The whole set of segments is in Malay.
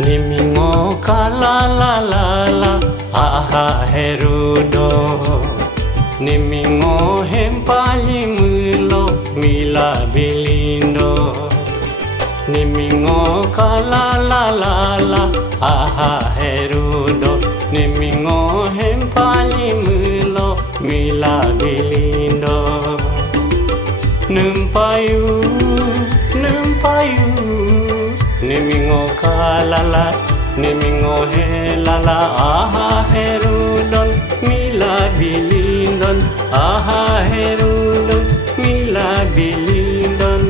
Nimingo kala la la la aha herudo Nimingo hempali mulo mila bilindo Nimingo kala la la la aha herudo Nimingo hempali mulo mila bilindo Numpayu Nimingo kalala Nimingo helala aha herudon mila bilindon aha herudon mila bilindon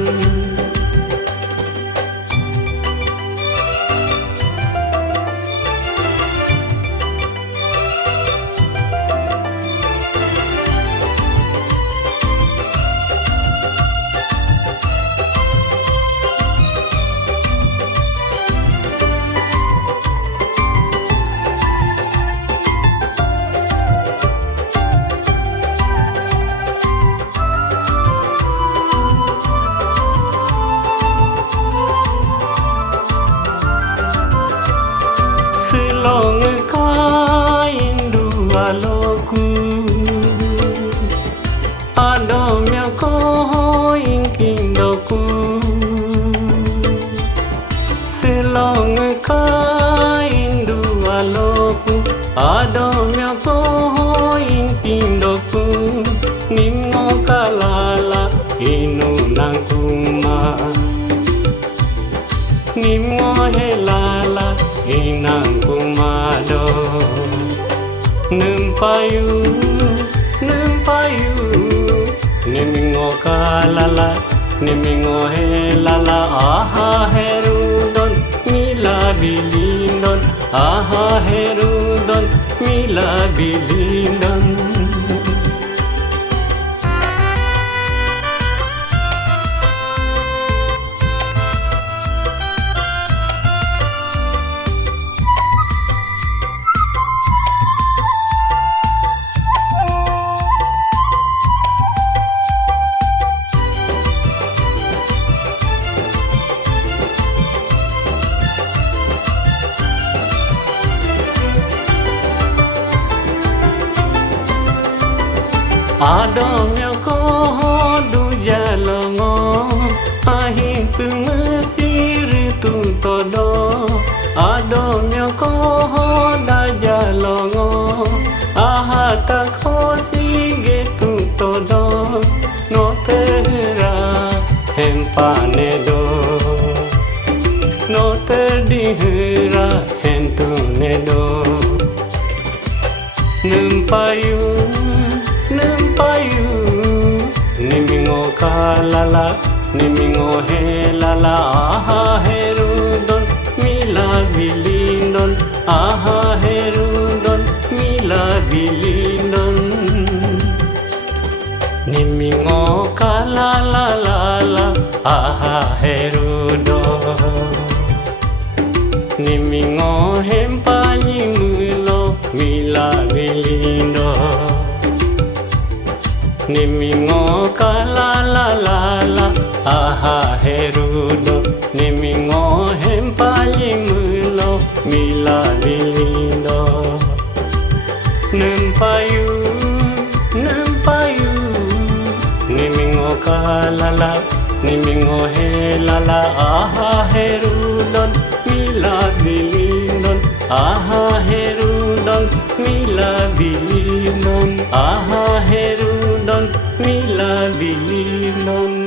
Long kain dua loku Adomya ko ingking doku Selong kain dua loku Adomya ko ingking doku Nimgo kalala inu nang kuma Nimgo helala inang kumado Numpayu Nimingo kalala Nimingo helala aha herudon mila bilindon aha herudon mila bilindon Adomya ko du jalongo ahi mesir tu todo Adomya ko da jalongo ahata ko sige tu todo no tera hempane do no terdihira hentune do Numpayu Nimingo kalala Nimingo helala aha herudon mila bilindon aha herudon mila bilindon Nimingo kalala lala aha herudon Nimingo hempali mulo mila bilindon Nimingo kalala lala aha herudo Nimingo hempali mulo mila bilindo Numpayu Nimingo kalala Nimingo helala aha herudon mila bilindon aha herudon mila bilindon aha herudon mila bilindon